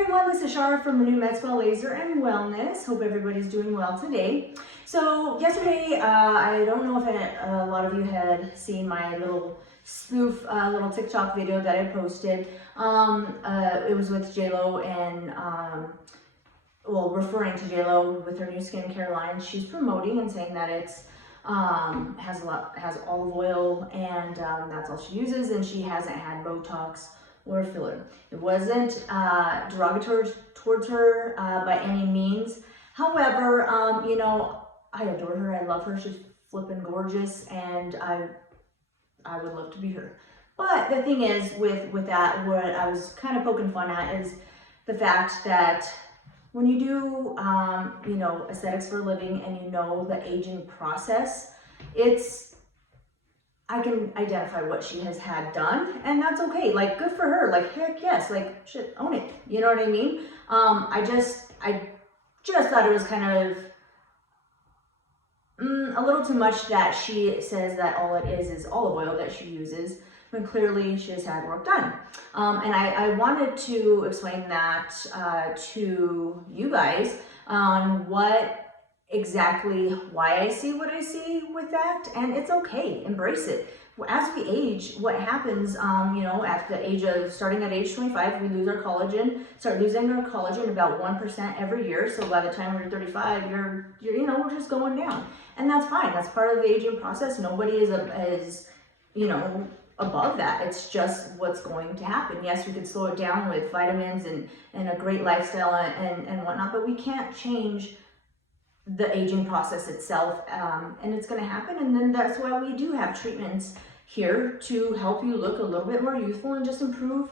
everyone, this is Shara from Renew Med Spa Laser and Wellness. Hope everybody's doing well today. So yesterday, I don't know if a lot of you had seen my little spoof, little TikTok video that I posted. It was with JLo and, well, referring to JLo with her new skincare line. She's promoting and saying that it's has olive oil and that's all she uses, and she hasn't had Botox or filler. It wasn't derogatory towards her by any means. However, you know, I adore her. I love her. She's flippin' gorgeous, and I would love to be her. But the thing is, with that, what I was kind of poking fun at is the fact that when you do, you know, aesthetics for a living and you know the aging process, I can identify what she has had done, and that's okay. Like, good for her. Like, heck yes. Like, shit, own it. You know what I mean? I just thought it was kind of a little too much that she says that all it is olive oil that she uses, when clearly she has had work done. And I wanted to explain that to you guys on why I see what I see with that, and it's okay, embrace it. As we age, what happens, you know, at the age of, starting at age 25, we lose our collagen, start losing our collagen about 1% every year, so by the time you're 35, you're you know, we're just going down, and that's fine. That's part of the aging process. Nobody is you know, above that. It's just what's going to happen. Yes, we could slow it down with vitamins and a great lifestyle and whatnot, but we can't change the aging process itself, and it's going to happen. And then that's why we do have treatments here to help you look a little bit more youthful and just improve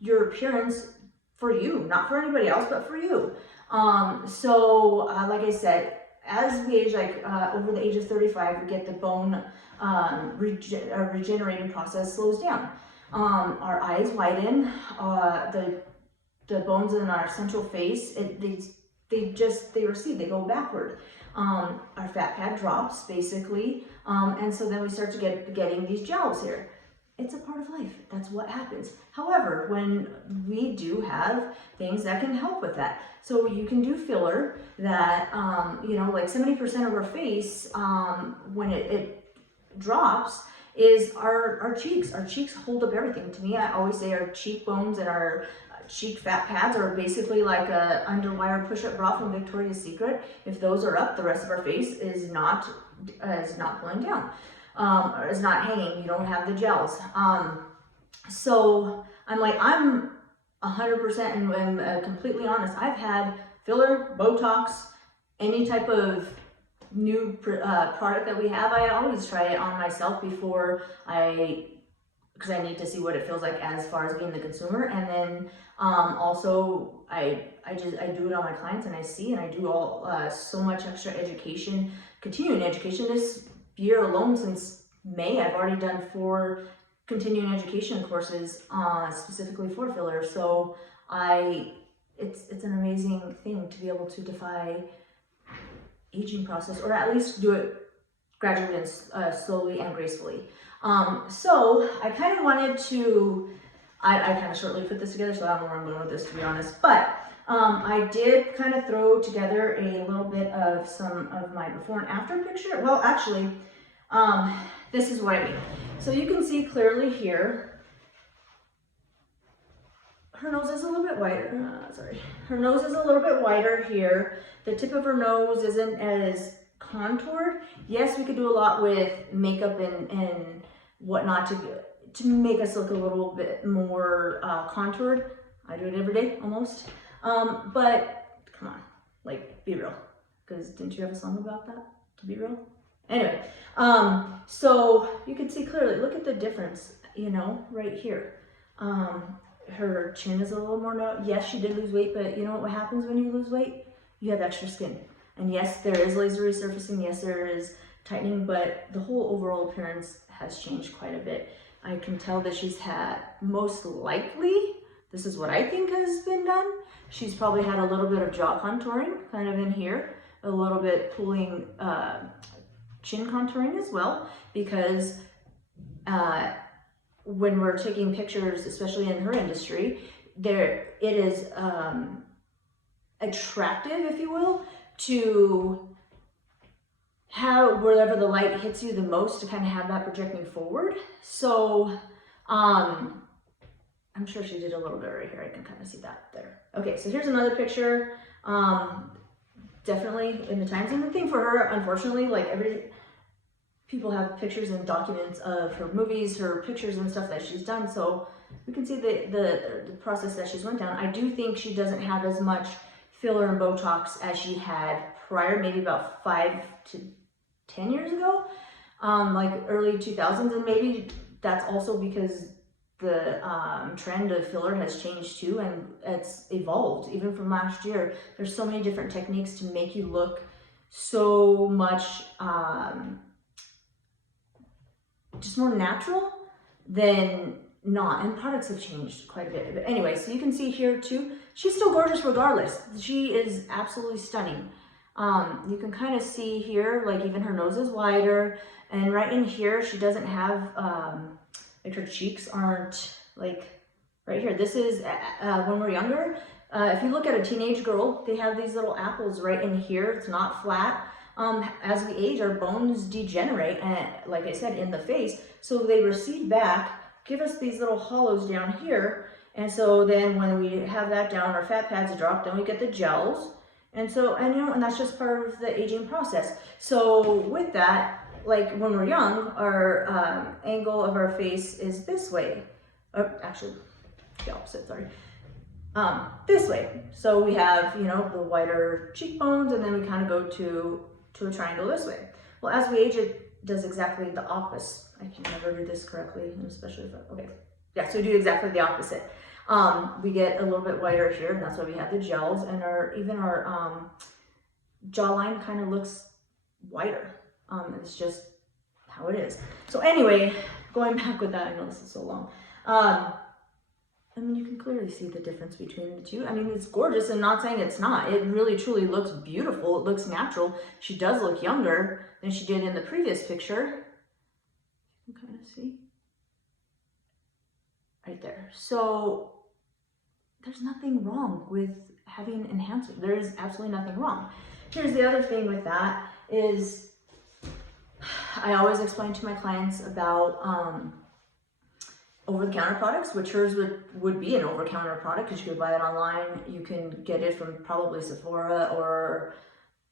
your appearance for you, not for anybody else, but for you. Like I said, as we age, like over the age of 35, we get the bone regenerating process slows down. Our eyes widen, the bones in our central face, they recede, they go backward. Our fat pad drops, basically, and so then we start to getting these jowls here. It's a part of life. That's what happens. However, when we do have things that can help with that, so you can do filler that, you know, like 70% of our face, when it drops, is our cheeks. Our cheeks hold up everything. To me, I always say our cheekbones and our cheek fat pads are basically like a underwire push-up bra from Victoria's Secret. If those are up, the rest of our face is not pulling down, or is not hanging. You don't have the gels. So I'm 100% and completely honest. I've had filler, Botox, any type of new product that we have. I always try it on myself before because I need to see what it feels like as far as being the consumer. And then also I do it on my clients, and I see, and I do all so much extra education, continuing education. This year alone, since May, I've already done 4 continuing education courses specifically for filler. So it's an amazing thing to be able to defy aging process, or at least do it gradually and slowly and gracefully. So I kind of wanted to, I kind of shortly put this together, so I don't know where I'm going with this, to be honest, but I did kind of throw together a little bit of some of my before and after picture. Well, actually, this is what I mean. So you can see clearly here, her nose is a little bit wider, her nose is a little bit wider here. The tip of her nose isn't as contoured. Yes, we could do a lot with makeup and whatnot to make us look a little bit more contoured. I do it every day, almost. But come on, like, be real. Because didn't you have a song about that? To be real? Anyway, so you can see clearly, look at the difference, you know, right here. Her chin is a little more, yes, she did lose weight, but you know what happens when you lose weight? You have extra skin. And yes, there is laser resurfacing, yes, there is tightening, but the whole overall appearance has changed quite a bit. I can tell that she's had, most likely, this is what I think has been done, she's probably had a little bit of jaw contouring, kind of in here, a little bit pulling chin contouring as well, because when we're taking pictures, especially in her industry, it is attractive, if you will, to have wherever the light hits you the most, to kind of have that projecting forward. So I'm sure she did a little bit right here. I can kind of see that there. Okay, so here's another picture. Definitely in the times. And the thing for her, unfortunately, like people have pictures and documents of her movies, her pictures and stuff that she's done. So we can see the process that she's went down. I do think she doesn't have as much filler and Botox as she had prior, maybe about 5 to 10 years ago, like early 2000s. And maybe that's also because the trend of filler has changed too, and it's evolved even from last year. There's so many different techniques to make you look so much just more natural than not, and products have changed quite a bit. But anyway, so you can see here too, she's still gorgeous regardless. She is absolutely stunning. You can kind of see here, like even her nose is wider, and right in here she doesn't have like her cheeks aren't like right here. This is when we're younger. If you look at a teenage girl, they have these little apples right in here. It's not flat. As we age, our bones degenerate, and like I said, in the face, so they recede back, give us these little hollows down here. And so then when we have that down, our fat pads drop, then we get the gels. And so, and that's just part of the aging process. So with that, like when we're young, our angle of our face is this way. Actually, the opposite, sorry. This way. So we have, the wider cheekbones, and then we kind of go to a triangle this way. Well, as we age, it does exactly the opposite. I can never do this correctly, especially if okay. Yeah, so we do exactly the opposite. We get a little bit wider here, and that's why we have the gels, and even our jawline kind of looks wider. It's just how it is. So anyway, going back with that, I know this is so long. I mean, you can clearly see the difference between the two. I mean, it's gorgeous, and not saying it's not. It really, truly looks beautiful. It looks natural. She does look younger than she did in the previous picture. You can kind of see right there. So there's nothing wrong with having enhancement. There is absolutely nothing wrong. Here's the other thing with that is I always explain to my clients about over-the-counter products, which hers would be an over-the-counter product because you could buy it online. You can get it from probably Sephora or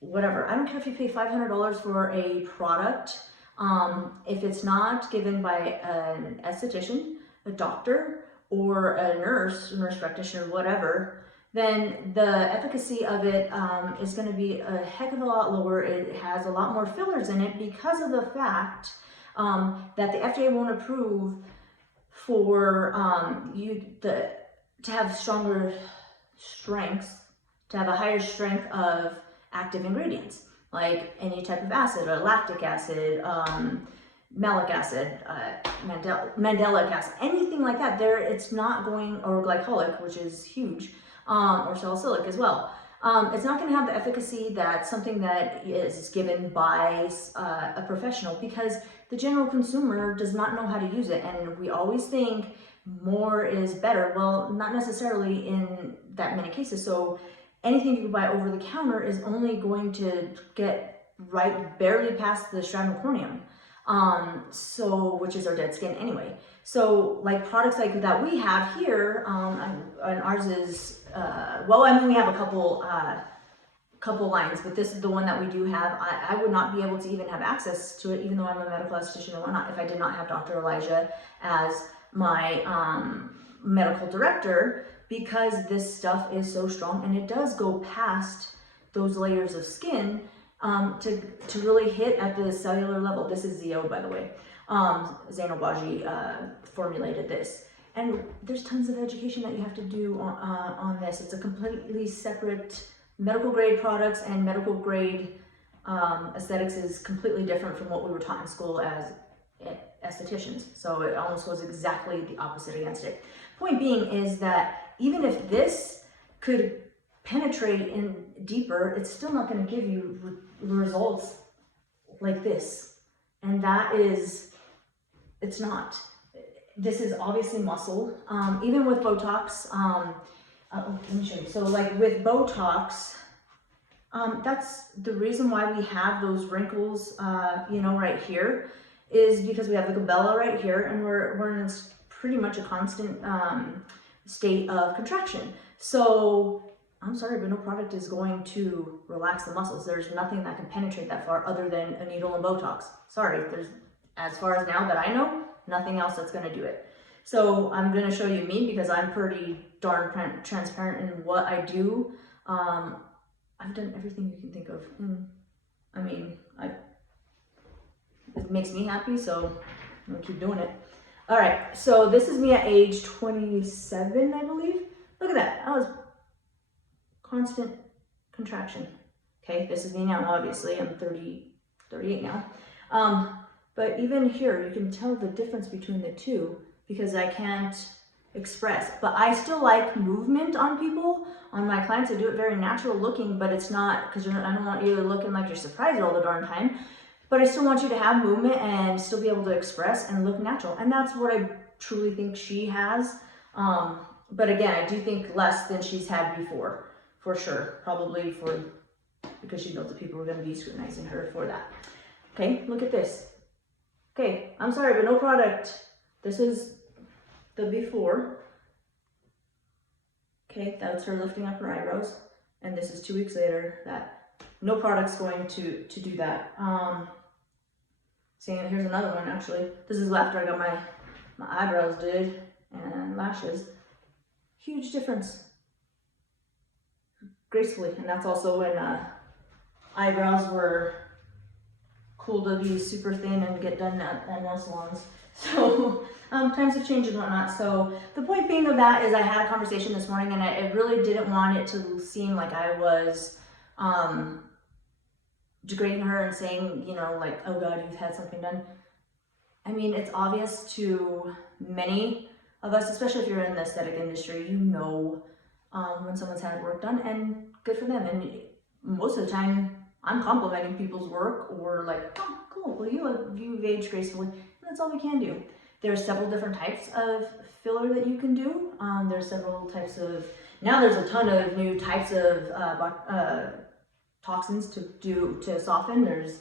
whatever. I don't care if you pay $500 for a product. If it's not given by an esthetician, a doctor, or a nurse practitioner, whatever, then the efficacy of it is going to be a heck of a lot lower. It has a lot more fillers in it because of the fact that the FDA won't approve for to have stronger strengths, to have a higher strength of active ingredients, like any type of acid, or lactic acid, malic acid, mandelic acid, anything like that. It's not going, or glycolic, which is huge, or salicylic as well. It's not going to have the efficacy that something that is given by a professional, because the general consumer does not know how to use it, and we always think more is better. Well, not necessarily in that many cases. So anything you buy over the counter is only going to get barely past the stratum corneum, which is our dead skin anyway. So like products like that we have here, and ours is we have a couple lines, but this is the one that we do have. I would not be able to even have access to it, even though I'm a medical esthetician and whatnot, if I did not have Dr. Elijah as my medical director, because this stuff is so strong, and it does go past those layers of skin to really hit at the cellular level. This is ZO, by the way. Zainal Baji formulated this. And there's tons of education that you have to do on this. It's a completely separate medical grade products, and medical grade aesthetics is completely different from what we were taught in school as estheticians. So it almost goes exactly the opposite against it. Point being is that even if this could penetrate in deeper, it's still not going to give you results like this. And that is, it's not. this is obviously muscle. Even with Botox, let me show you. So like with Botox, that's the reason why we have those wrinkles, you know, right here, is because we have the glabella right here, and we're in pretty much a constant state of contraction. So I'm sorry, but no product is going to relax the muscles. There's nothing that can penetrate that far other than a needle and Botox. Sorry, there's, as far as now that I know, nothing else that's going to do it. So I'm going to show you me, because I'm pretty darn transparent in what I do. I've done everything you can think of. I mean, it makes me happy, so I'm gonna keep doing it. All right, so this is me at age 27, I believe. Look at that. I was constant contraction. Okay, this is me now, obviously. I'm 38 now. But even here, you can tell the difference between the two, because I can't express. But I still like movement on people, on my clients. I do it very natural looking, but it's not, because I don't want you looking like you're surprised all the darn time. But I still want you to have movement and still be able to express and look natural. And that's what I truly think she has. But again, I do think less than she's had before, for sure. Probably because she knows that people are going to be scrutinizing her for that. Okay, look at this. Okay, I'm sorry, but no product. This is the before. Okay, that's her lifting up her eyebrows. And this is 2 weeks later. That no product's going to do that. Seeing, here's another one actually. This is after I got my eyebrows did and lashes. Huge difference. Gracefully. And that's also when eyebrows were cool to be super thin and get done at nail salons. So times have changed and whatnot. So the point being of that is I had a conversation this morning, and I really didn't want it to seem like I was degrading her and saying, you know, like, oh God, you've had something done. I mean, it's obvious to many of us, especially if you're in the aesthetic industry, you know when someone's had work done, and good for them. And most of the time, I'm complimenting people's work, or like, oh, cool, well, you've aged gracefully. That's all we can do. There's several different types of filler that you can do. There's several types of, now there's a ton of new types of toxins to soften. There's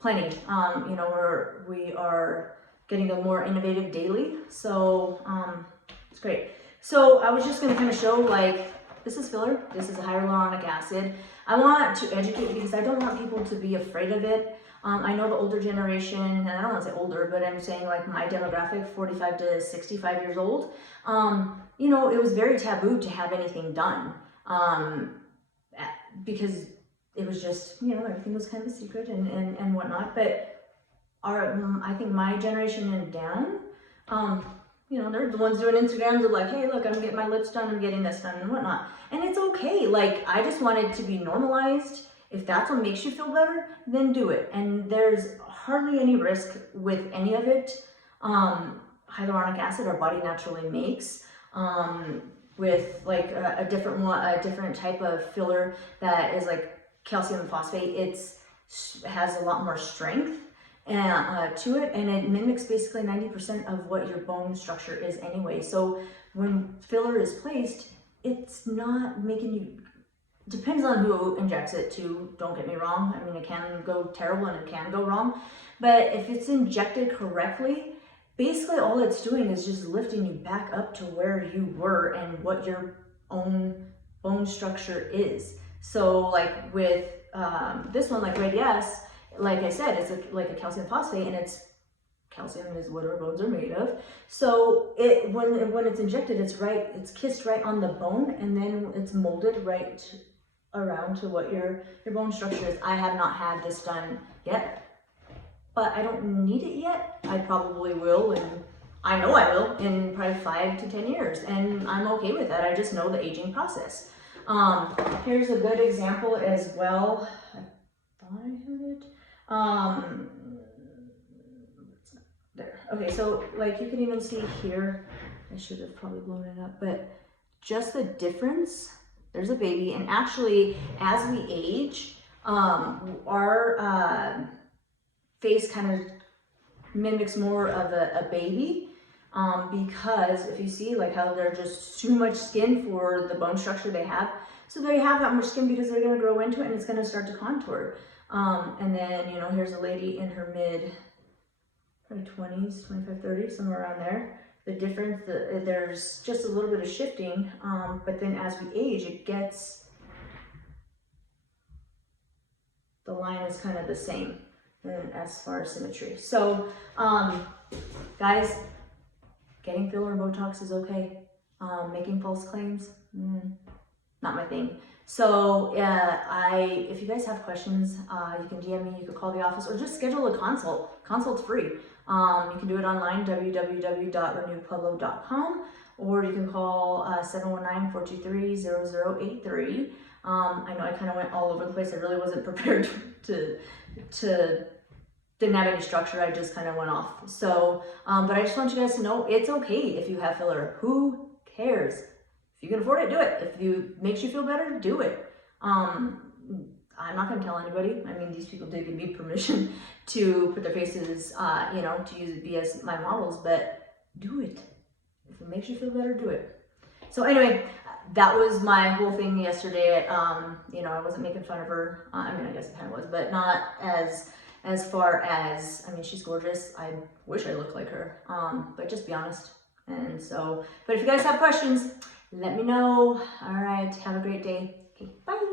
plenty. You know, we are getting a more innovative daily. So it's great. So I was just going to kind of show, like, this is filler. This is hyaluronic acid. I want to educate because I don't want people to be afraid of it. I know the older generation, and I don't want to say older, but I'm saying like my demographic, 45 to 65 years old, you know, it was very taboo to have anything done because it was just, you know, everything was kind of a secret and whatnot. But I think my generation and down, you know, they're the ones doing Instagrams of like, hey, look, I'm getting my lips done, I'm getting this done and whatnot. And it's okay. Like, I just want it to be normalized. If that's what makes you feel better, then do it. And there's hardly any risk with any of it. Hyaluronic acid our body naturally makes. With like a different type of filler that is like calcium phosphate, it has a lot more strength to it, and it mimics basically 90% of what your bone structure is anyway. So when filler is placed, it's not making you, depends on who injects it too, don't get me wrong. I mean, it can go terrible and it can go wrong, but if it's injected correctly, basically all it's doing is just lifting you back up to where you were and what your own bone structure is. So like with this one, like Radiesse, like I said, it's like a calcium phosphate, and calcium is what our bones are made of. So when it's injected, it's kissed right on the bone, and then it's molded right around to what your bone structure is. I have not had this done yet, but I don't need it yet. I probably will, and I know I will in probably 5 to 10 years, and I'm okay with that. I just know the aging process. Here's a good example as well. I thought I had it. There. Okay, so like you can even see here, I should have probably blown it up, but just the difference. There's a baby, and actually as we age, our face kind of mimics more of a baby. because if you see like how they're just too much skin for the bone structure they have, so they have that much skin because they're going to grow into it and it's going to start to contour. And then, you know, here's a lady in her mid, probably 20s, 25, 30, somewhere around there. The difference, there's just a little bit of shifting, but then as we age, it gets, the line is kind of the same as far as symmetry. So, guys, getting filler and Botox is okay. Making false claims, not my thing. So if you guys have questions, you can DM me, you could call the office, or just schedule a consult. Consult's free. You can do it online, www.renewpueblo.com, or you can call 719-423-0083. I know I kind of went all over the place. I really wasn't prepared to didn't have any structure. I just kind of went off. So, but I just want you guys to know it's okay if you have filler. Who cares? If you can afford it, do it. If it makes you feel better, do it. I'm not gonna tell anybody. I mean, these people did give me permission to put their faces, you know, to be as my models, but do it. If it makes you feel better, do it. So anyway, that was my whole thing yesterday. You know, I wasn't making fun of her. I mean, I guess it kind of was, but not as far as, I mean, she's gorgeous. I wish I looked like her, but just be honest. And so, but if you guys have questions, let me know. All right, have a great day. Okay, bye.